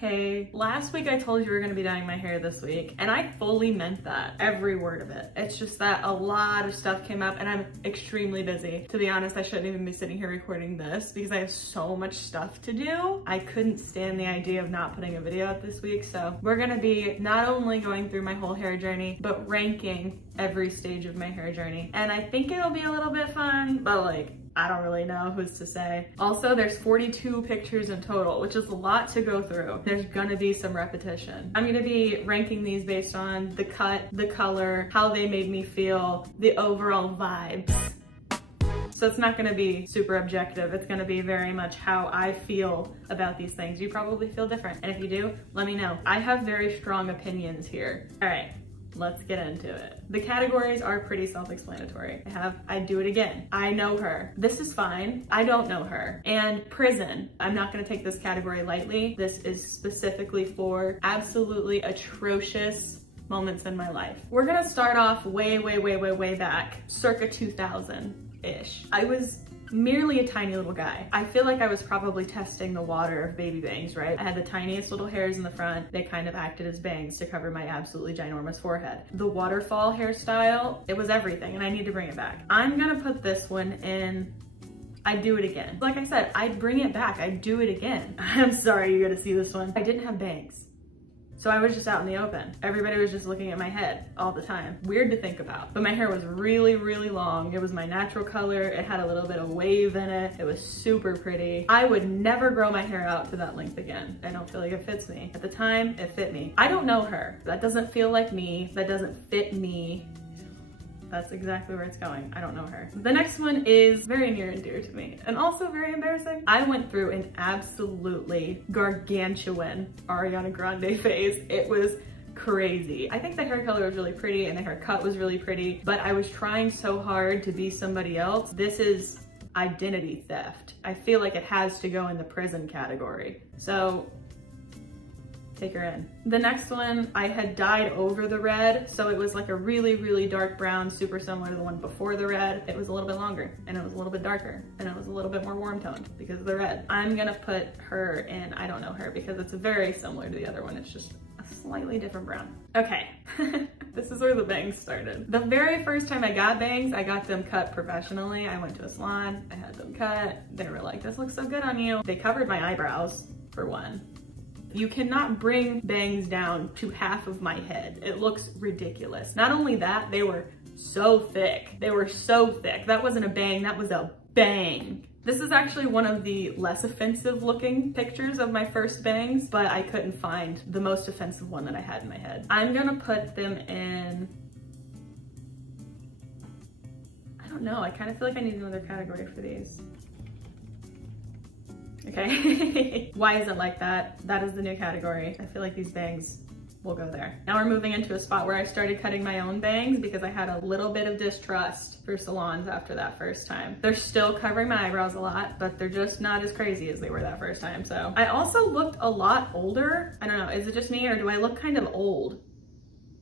Hey, last week I told you we were gonna be dyeing my hair this week, and I fully meant that, every word of it. It's just that a lot of stuff came up and I'm extremely busy. To be honest, I shouldn't even be sitting here recording this because I have so much stuff to do. I couldn't stand the idea of not putting a video out this week, so we're gonna be not only going through my whole hair journey, but ranking every stage of my hair journey. And I think it'll be a little bit fun, but like, I don't really know who's to say. Also, there's 42 pictures in total, which is a lot to go through. There's gonna be some repetition. I'm gonna be ranking these based on the cut, the color, how they made me feel, the overall vibes. So it's not gonna be super objective. It's gonna be very much how I feel about these things. You probably feel different. And if you do, let me know. I have very strong opinions here. All right. Let's get into it. The categories are pretty self-explanatory. I do it again. I know her. This is fine. I don't know her. And prison. I'm not gonna take this category lightly. This is specifically for absolutely atrocious moments in my life. We're gonna start off way back, circa 2000-ish. I was merely a tiny little guy. I feel like I was probably testing the water of baby bangs, right? I had the tiniest little hairs in the front. They kind of acted as bangs to cover my absolutely ginormous forehead. The waterfall hairstyle, it was everything, and I need to bring it back. I'm gonna put this one in, I'd do it again. Like I said, I'd bring it back, I'd do it again. I'm sorry you gotta see this one. I didn't have bangs. So I was just out in the open. Everybody was just looking at my head all the time. Weird to think about. But my hair was really long. It was my natural color. It had a little bit of wave in it. It was super pretty. I would never grow my hair out to that length again. I don't feel like it fits me. At the time, it fit me. I don't know her. That doesn't feel like me. That doesn't fit me. That's exactly where it's going. I don't know her. The next one is very near and dear to me and also very embarrassing. I went through an absolutely gargantuan Ariana Grande phase. It was crazy. I think the hair color was really pretty and the haircut was really pretty, but I was trying so hard to be somebody else. This is identity theft. I feel like it has to go in the prison category. So take her in. The next one, I had dyed over the red, so it was like a really dark brown, super similar to the one before the red. It was a little bit longer, and it was a little bit darker, and it was a little bit more warm toned because of the red. I'm gonna put her in I don't know her because it's very similar to the other one. It's just a slightly different brown. Okay, this is where the bangs started. The very first time I got bangs, I got them cut professionally. I went to a salon, I had them cut. They were like, this looks so good on you. They covered my eyebrows, for one. You cannot bring bangs down to half of my head. It looks ridiculous. Not only that, they were so thick. They were so thick. That wasn't a bang, that was a bang. This is actually one of the less offensive looking pictures of my first bangs, but I couldn't find the most offensive one that I had in my head. I'm gonna put them in, I don't know, I kind of feel like I need another category for these. Okay, why is it like that? That is the new category. I feel like these bangs will go there. Now we're moving into a spot where I started cutting my own bangs because I had a little bit of distrust for salons after that first time. They're still covering my eyebrows a lot, but they're just not as crazy as they were that first time. So I also looked a lot older. I don't know, is it just me or do I look kind of old?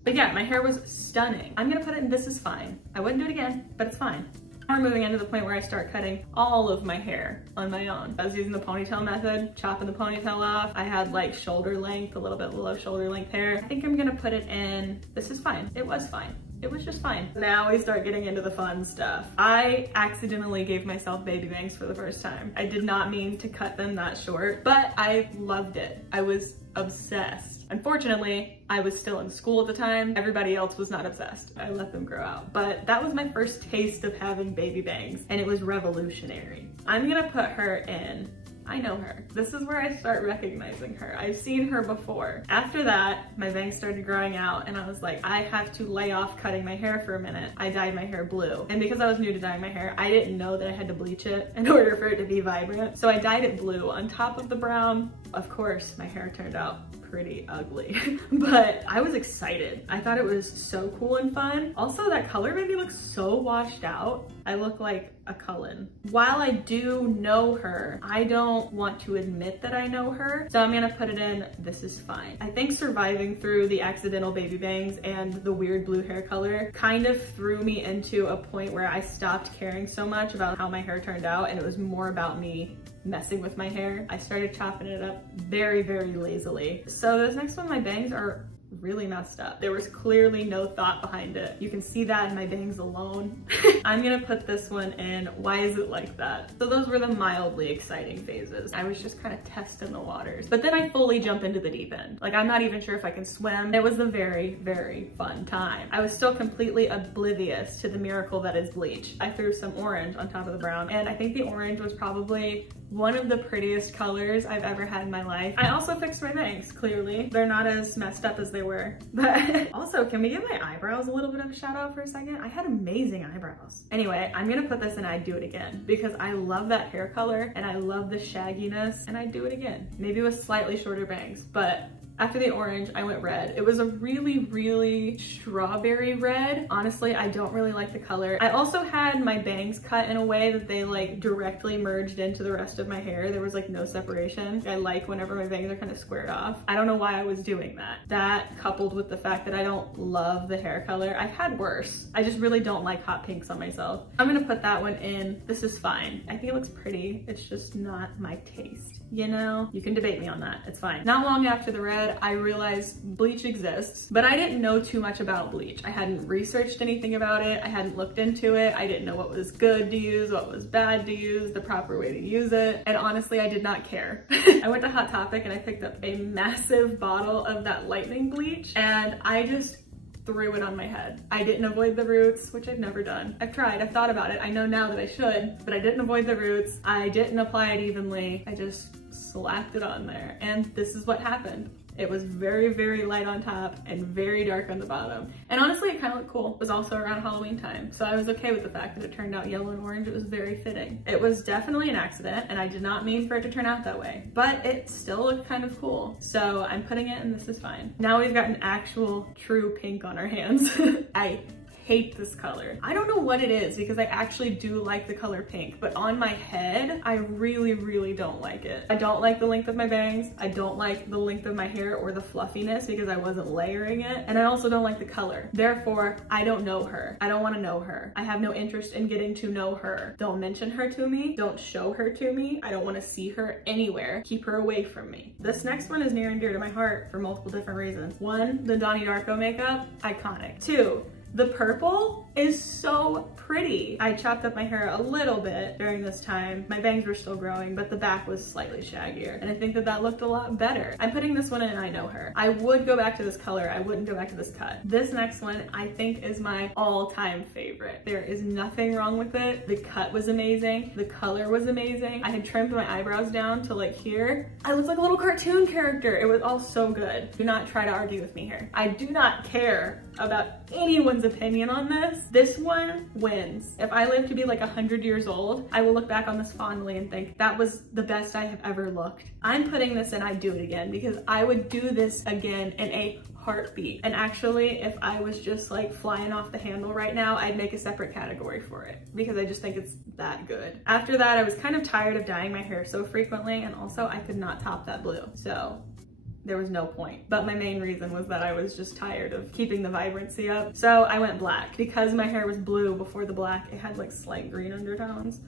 But yeah, my hair was stunning. I'm gonna put it in this is fine. I wouldn't do it again, but it's fine. We're moving into the point where I start cutting all of my hair on my own. I was using the ponytail method, chopping the ponytail off. I had like shoulder length, a little bit below shoulder length hair. I think I'm gonna put it in, this is fine. It was fine. It was just fine. Now we start getting into the fun stuff. I accidentally gave myself baby bangs for the first time. I did not mean to cut them that short, but I loved it. I was obsessed. Unfortunately, I was still in school at the time. Everybody else was not obsessed. I let them grow out. But that was my first taste of having baby bangs, and it was revolutionary. I'm gonna put her in, I know her. This is where I start recognizing her. I've seen her before. After that, my bangs started growing out and I was like, I have to lay off cutting my hair for a minute. I dyed my hair blue. And because I was new to dyeing my hair, I didn't know that I had to bleach it in order for it to be vibrant. So I dyed it blue on top of the brown. Of course, my hair turned out pretty ugly, but I was excited. I thought it was so cool and fun. Also, that color made me look so washed out. I look like a Cullen. While I do know her, I don't want to admit that I know her, so I'm gonna put it in, this is fine. I think surviving through the accidental baby bangs and the weird blue hair color kind of threw me into a point where I stopped caring so much about how my hair turned out and it was more about me messing with my hair. I started chopping it up very, very lazily. So this next one, my bangs are really messed up. There was clearly no thought behind it. You can see that in my bangs alone. I'm gonna put this one in, why is it like that? So those were the mildly exciting phases. I was just kind of testing the waters. But then I fully jump into the deep end. Like, I'm not even sure if I can swim. It was a very, very fun time. I was still completely oblivious to the miracle that is bleach. I threw some orange on top of the brown, and I think the orange was probably one of the prettiest colors I've ever had in my life. I also fixed my bangs, clearly. They're not as messed up as they were. But also, can we give my eyebrows a little bit of a shout out for a second? I had amazing eyebrows. Anyway, I'm gonna put this in I'd do it again because I love that hair color and I love the shagginess, and I'd do it again. Maybe with slightly shorter bangs, but after the orange, I went red. It was a really, really strawberry red. Honestly, I don't really like the color. I also had my bangs cut in a way that they like directly merged into the rest of my hair. There was like no separation. I like whenever my bangs are kind of squared off. I don't know why I was doing that. That coupled with the fact that I don't love the hair color. I've had worse. I just really don't like hot pinks on myself. I'm gonna put that one in. This is fine. I think it looks pretty. It's just not my taste. You know, you can debate me on that. It's fine. Not long after the red, I realized bleach exists, but I didn't know too much about bleach. I hadn't researched anything about it. I hadn't looked into it. I didn't know what was good to use, what was bad to use, the proper way to use it. And honestly, I did not care. I went to Hot Topic and I picked up a massive bottle of that lightning bleach, and I just threw it on my head. I didn't avoid the roots, which I've never done. I've tried, I've thought about it. I know now that I should, but I didn't avoid the roots. I didn't apply it evenly. I just slapped it on there, and this is what happened. It was very, very light on top and very dark on the bottom. And honestly, it kind of looked cool. It was also around Halloween time, so I was okay with the fact that it turned out yellow and orange. It was very fitting. It was definitely an accident, and I did not mean for it to turn out that way, but it still looked kind of cool. So I'm putting it, and this is fine. Now we've got an actual true pink on our hands. I hate this color. I don't know what it is because I actually do like the color pink, but on my head, I really, really don't like it. I don't like the length of my bangs. I don't like the length of my hair or the fluffiness because I wasn't layering it. And I also don't like the color. Therefore, I don't know her. I don't want to know her. I have no interest in getting to know her. Don't mention her to me. Don't show her to me. I don't want to see her anywhere. Keep her away from me. This next one is near and dear to my heart for multiple different reasons. One, the Donnie Darko makeup, iconic. Two, the purple is so pretty. I chopped up my hair a little bit during this time. My bangs were still growing, but the back was slightly shaggier. And I think that that looked a lot better. I'm putting this one in, I know her. I would go back to this color. I wouldn't go back to this cut. This next one, I think, is my all-time favorite. There is nothing wrong with it. The cut was amazing. The color was amazing. I had trimmed my eyebrows down to like here. I looked like a little cartoon character. It was all so good. Do not try to argue with me here. I do not care about anyone's opinion on this. This one wins. If I live to be like 100 years old, I will look back on this fondly and think that was the best I have ever looked. I'm putting this in I'd do it again because I would do this again in a heartbeat. And actually, if I was just like flying off the handle right now, I'd make a separate category for it because I just think it's that good. After that, I was kind of tired of dyeing my hair so frequently, and also I could not top that blue. So there was no point. But my main reason was that I was just tired of keeping the vibrancy up. So I went black. Because my hair was blue before the black, it had like slight green undertones.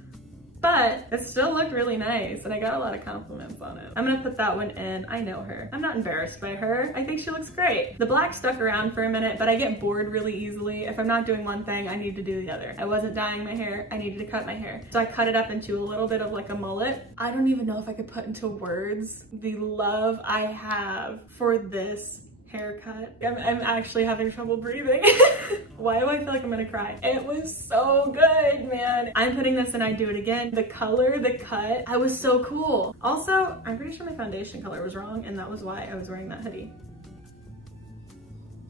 But it still looked really nice and I got a lot of compliments on it. I'm gonna put that one in. I know her. I'm not embarrassed by her. I think she looks great. The black stuck around for a minute, but I get bored really easily. If I'm not doing one thing, I need to do the other. I wasn't dyeing my hair. I needed to cut my hair. So I cut it up into a little bit of like a mullet. I don't even know if I could put into words the love I have for this haircut. I'm actually having trouble breathing. Why do I feel like I'm gonna cry? It was so good, man. I'm putting this in I'd do it again. The color, the cut, I was so cool. Also, I'm pretty sure my foundation color was wrong and that was why I was wearing that hoodie.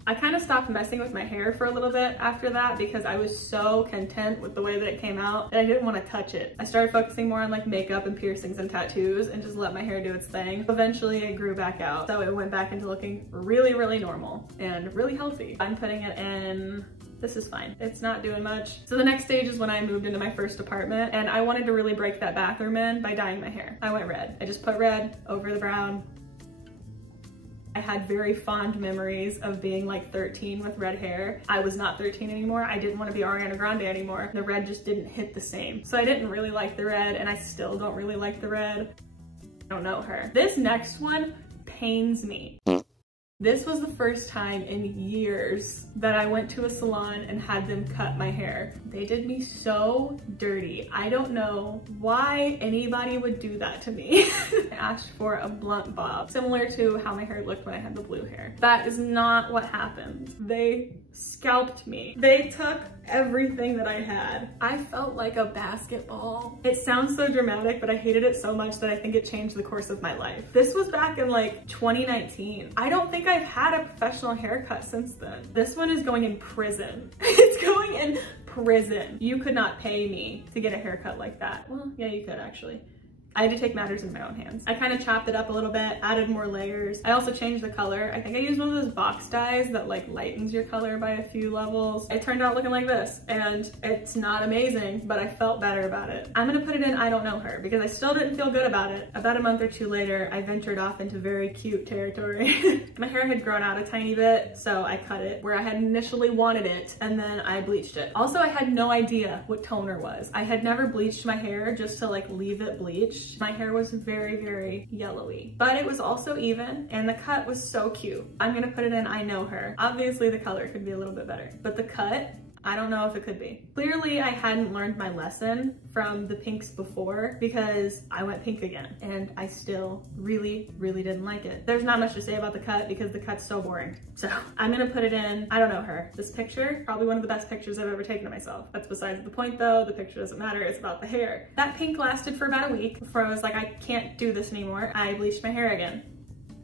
I kind of stopped messing with my hair for a little bit after that because I was so content with the way that it came out that I didn't want to touch it. I started focusing more on like makeup and piercings and tattoos and just let my hair do its thing. Eventually it grew back out, so it went back into looking really, really normal and really healthy. I'm putting it in. This is fine. It's not doing much. So the next stage is when I moved into my first apartment and I wanted to really break that bathroom in by dyeing my hair. I went red. I just put red over the brown. I had very fond memories of being like 13 with red hair. I was not 13 anymore. I didn't want to be Ariana Grande anymore. The red just didn't hit the same. So I didn't really like the red, and I still don't really like the red. I don't know her. This next one pains me. This was the first time in years that I went to a salon and had them cut my hair. They did me so dirty. I don't know why anybody would do that to me. I asked for a blunt bob, similar to how my hair looked when I had the blue hair. That is not what happened. They scalped me. They took everything that I had. I felt like a basketball. It sounds so dramatic, but I hated it so much that I think it changed the course of my life. This was back in like 2019. I don't think I've had a professional haircut since then. This one is going in prison. It's going in prison. You could not pay me to get a haircut like that. Well, yeah, you could actually. I had to take matters in my own hands. I kind of chopped it up a little bit, added more layers. I also changed the color. I think I used one of those box dyes that like lightens your color by a few levels. It turned out looking like this, and it's not amazing, but I felt better about it. I'm gonna put it in I don't know her because I still didn't feel good about it. About a month or two later, I ventured off into very cute territory. My hair had grown out a tiny bit, so I cut it where I had initially wanted it, and then I bleached it. Also, I had no idea what toner was. I had never bleached my hair just to like leave it bleached. My hair was very, very yellowy, but it was also even, and the cut was so cute. I'm gonna put it in I know her. Obviously the color could be a little bit better, but the cut, I don't know if it could be. Clearly I hadn't learned my lesson from the pinks before because I went pink again and I still really, really didn't like it. There's not much to say about the cut because the cut's so boring. So I'm gonna put it in I don't know her. This picture, probably one of the best pictures I've ever taken of myself. That's besides the point though. The picture doesn't matter, it's about the hair. That pink lasted for about a week before I was like, I can't do this anymore. I bleached my hair again.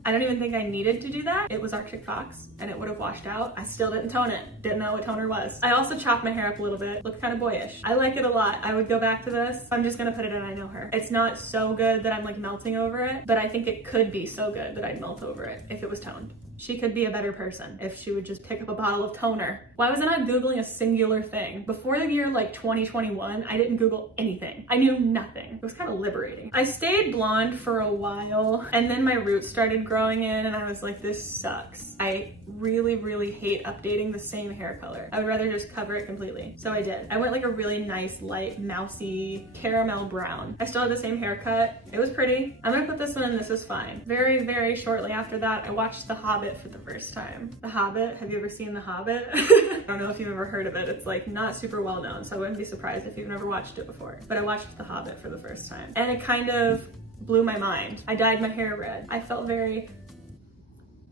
I don't even think I needed to do that. It was Arctic Fox and it would have washed out. I still didn't tone it. Didn't know what toner was. I also chopped my hair up a little bit. Looked kind of boyish. I like it a lot. I would go back to this. I'm just gonna put it in I know her. It's not so good that I'm like melting over it, but I think it could be so good that I'd melt over it if it was toned. She could be a better person if she would just pick up a bottle of toner. Why was I not Googling a singular thing? Before the year like 2021, I didn't Google anything. I knew nothing. It was kind of liberating. I stayed blonde for a while and then my roots started growing in and I was like, this sucks. I really, really hate updating the same hair color. I would rather just cover it completely. So I did. I went like a really nice, light, mousy caramel brown. I still had the same haircut. It was pretty. I'm gonna put this one in This Is Fine. Very, very shortly after that, I watched The Hobbit for the first time. The Hobbit, have you ever seen The Hobbit? I don't know if you've ever heard of it. It's like not super well known, so I wouldn't be surprised if you've never watched it before. But I watched The Hobbit for the first time and it kind of blew my mind. I dyed my hair red. I felt very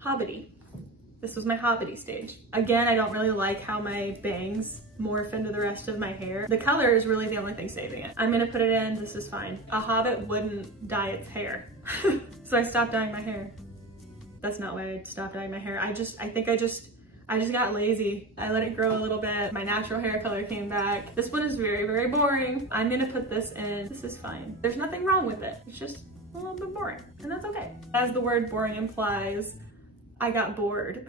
hobbity. This was my hobbity stage. Again, I don't really like how my bangs morph into the rest of my hair. The color is really the only thing saving it. I'm gonna put it in This Is Fine. A hobbit wouldn't dye its hair. So I stopped dyeing my hair. That's not why I stopped dyeing my hair. I think I just got lazy. I let it grow a little bit. My natural hair color came back. This one is very, very boring. I'm gonna put this in This Is Fine. There's nothing wrong with it. It's just a little bit boring, and that's okay. As the word boring implies, I got bored.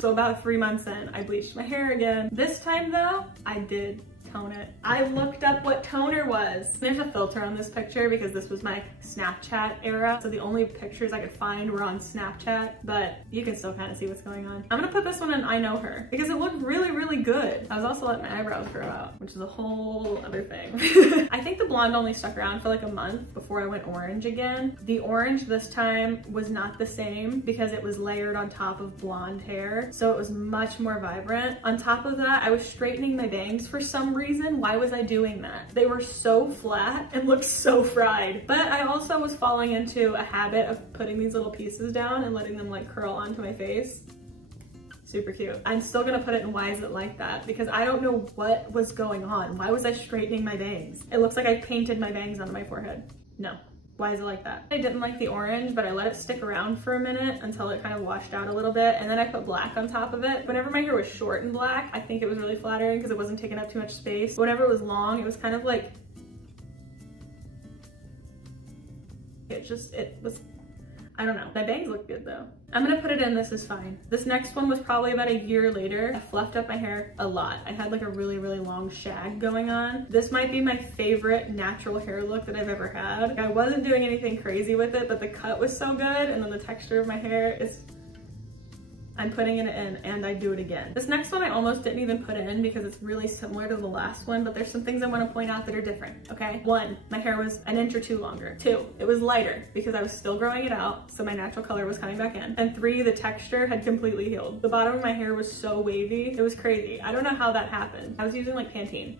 So about 3 months in, I bleached my hair again. This time though, I did tone it. I looked up what toner was. There's a filter on this picture because this was my Snapchat era. So the only pictures I could find were on Snapchat, but you can still kind of see what's going on. I'm gonna put this one in I Know Her because it looked really, really good. I was also letting my eyebrows grow out, which is a whole other thing. I think the blonde only stuck around for like a month before I went orange again. The orange this time was not the same because it was layered on top of blonde hair. So it was much more vibrant. On top of that, I was straightening my bangs for some reason. Why was I doing that? They were so flat and looked so fried. But I also was falling into a habit of putting these little pieces down and letting them like curl onto my face. Super cute. I'm still gonna put it in Why Is It Like That because I don't know what was going on. Why was I straightening my bangs? It looks like I painted my bangs onto my forehead. No. Why is it like that? I didn't like the orange, but I let it stick around for a minute until it kind of washed out a little bit, and then I put black on top of it. Whenever my hair was short and black, I think it was really flattering because it wasn't taking up too much space. But whenever it was long, it was kind of like, it was, I don't know. My bangs look good though. I'm gonna put it in This Is Fine. This next one was probably about a year later. I fluffed up my hair a lot. I had like a really, really long shag going on. This might be my favorite natural hair look that I've ever had. I wasn't doing anything crazy with it, but the cut was so good and then the texture of my hair is I'm putting it in and I do it again. This next one I almost didn't even put it in because it's really similar to the last one, but there's some things I want to point out that are different, okay? 1, my hair was an inch or 2 longer. 2, it was lighter because I was still growing it out, so my natural color was coming back in. And 3, the texture had completely healed. The bottom of my hair was so wavy, it was crazy. I don't know how that happened. I was using like Pantene.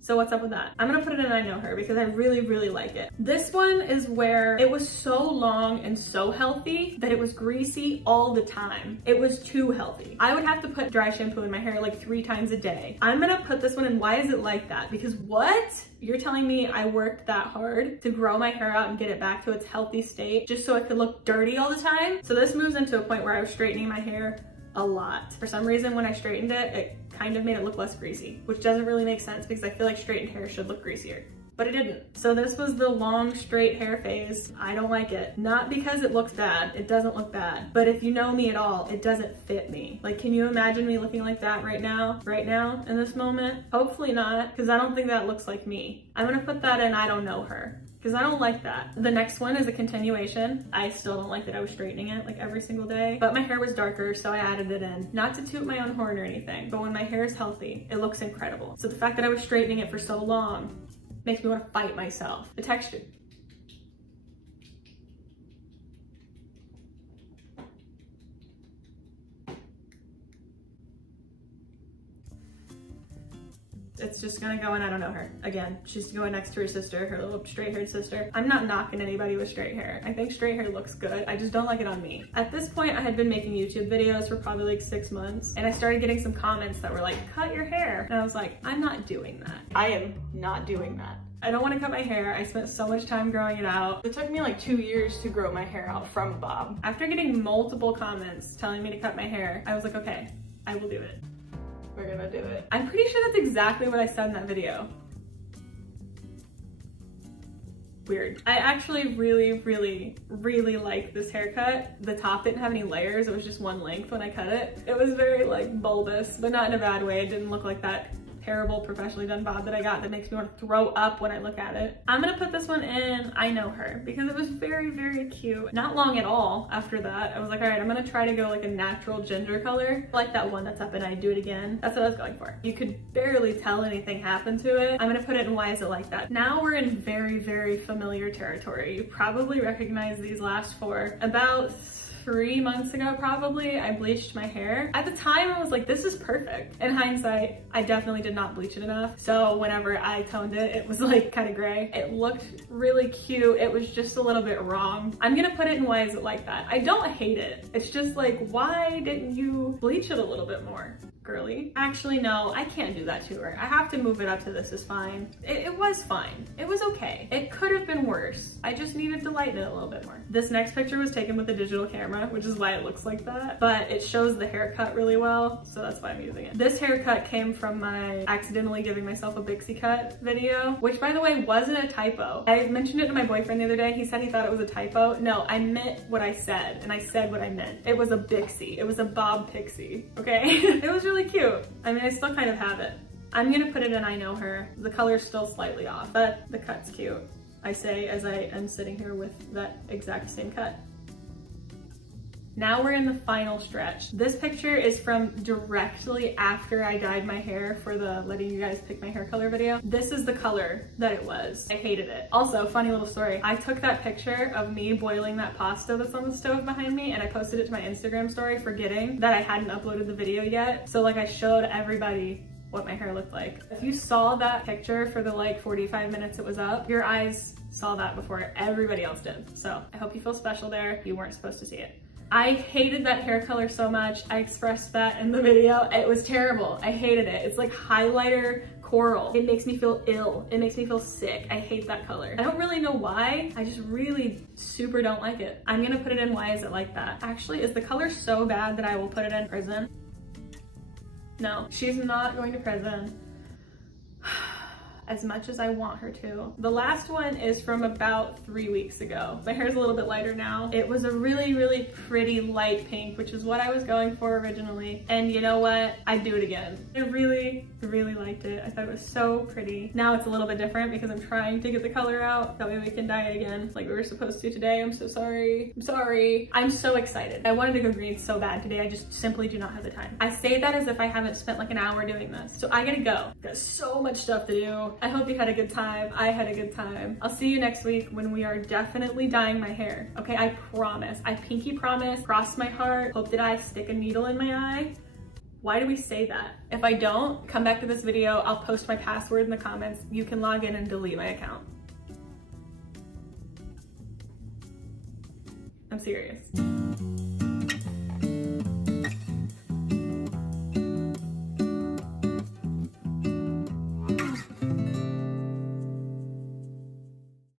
So what's up with that? I'm gonna put it in I Know Her because I really, really like it. This one is where it was so long and so healthy that it was greasy all the time. It was too healthy. I would have to put dry shampoo in my hair like 3 times a day. I'm gonna put this one in Why Is It Like That? Because what? You're telling me I worked that hard to grow my hair out and get it back to its healthy state just so it could look dirty all the time? So this moves into a point where I was straightening my hair a lot. For some reason, when I straightened it, it kind of made it look less greasy, which doesn't really make sense because I feel like straightened hair should look greasier, but it didn't. So this was the long straight hair phase. I don't like it. Not because it looks bad, it doesn't look bad, but if you know me at all, it doesn't fit me. Like, can you imagine me looking like that right now in this moment? Hopefully not, because I don't think that looks like me. I'm gonna put that in I Don't Know Her, because I don't like that. The next one is a continuation. I still don't like that I was straightening it like every single day, but my hair was darker, so I added it in. Not to toot my own horn or anything, but when my hair is healthy, it looks incredible. So the fact that I was straightening it for so long makes me want to fight myself. The texture. It's just gonna go in I Don't Know Her. Again, she's going next to her sister, her little straight-haired sister. I'm not knocking anybody with straight hair. I think straight hair looks good. I just don't like it on me. At this point, I had been making YouTube videos for probably like 6 months, and I started getting some comments that were like, cut your hair. And I was like, I'm not doing that. I am not doing that. I don't want to cut my hair. I spent so much time growing it out. It took me like 2 years to grow my hair out from a bob. After getting multiple comments telling me to cut my hair, I was like, okay, I will do it. We're gonna do it. I'm pretty sure that's exactly what I said in that video. Weird. I actually really like this haircut. The top didn't have any layers. It was just one length when I cut it. It was very like bulbous, but not in a bad way. It didn't look like that terrible professionally done bob that I got that makes me want to throw up when I look at it. I'm gonna put this one in I Know Her because it was very cute. Not long at all after that. I was like, all right, I'm gonna try to go like a natural ginger color. Like that one that's up in I Do It Again. That's what I was going for. You could barely tell anything happened to it. I'm gonna put it in Why Is It Like That? Now we're in very familiar territory. You probably recognize these last 4. About 3 months ago, probably, I bleached my hair. At the time, I was like, this is perfect. In hindsight, I definitely did not bleach it enough. So whenever I toned it, it was like kind of gray. It looked really cute. It was just a little bit wrong. I'm gonna put it in Why Is It Like That? I don't hate it. It's just like, why didn't you bleach it a little bit more, girly? Actually, no, I can't do that to her. I have to move it up to This Is Fine. It was fine. It was okay. It could have been worse. I just needed to lighten it a little bit more. This next picture was taken with a digital camera, which is why it looks like that, but it shows the haircut really well, so that's why I'm using it. This haircut came from my accidentally giving myself a Bixie cut video, which by the way wasn't a typo. I mentioned it to my boyfriend the other day. He said he thought it was a typo. No, I meant what I said, and I said what I meant. It was a Bixie. It was a bob pixie, okay? It was really cute. I mean, I still kind of have it. I'm gonna put it in I Know Her. The color's still slightly off, but the cut's cute. I say as I am sitting here with that exact same cut. Now we're in the final stretch. This picture is from directly after I dyed my hair for the letting you guys pick my hair color video. This is the color that it was. I hated it. Also, funny little story. I took that picture of me boiling that pasta that's on the stove behind me and I posted it to my Instagram story forgetting that I hadn't uploaded the video yet. So like I showed everybody what my hair looked like. If you saw that picture for the like 45 minutes it was up, your eyes saw that before everybody else did. So I hope you feel special there. You weren't supposed to see it. I hated that hair color so much. I expressed that in the video. It was terrible. I hated it. It's like highlighter coral. It makes me feel ill. It makes me feel sick. I hate that color. I don't really know why. I just really super don't like it. I'm gonna put it in Why Is It Like That? Actually, is the color so bad that I will put it in prison? No, she's not going to prison. as much as I want her to. The last one is from about 3 weeks ago. My hair's a little bit lighter now. It was a really, really pretty light pink, which is what I was going for originally. And you know what? I'd do it again. I really, really liked it. I thought it was so pretty. Now it's a little bit different because I'm trying to get the color out. That way we can dye it again like we were supposed to today. I'm so sorry. I'm sorry. I'm so excited. I wanted to go green so bad today. I just simply do not have the time. I say that as if I haven't spent like an hour doing this. So I gotta go. Got so much stuff to do. I hope you had a good time. I had a good time. I'll see you next week when we are definitely dyeing my hair. Okay, I promise. I pinky promise. Cross my heart. Hope that I stick a needle in my eye. Why do we say that? If I don't, come back to this video. I'll post my password in the comments. You can log in and delete my account. I'm serious.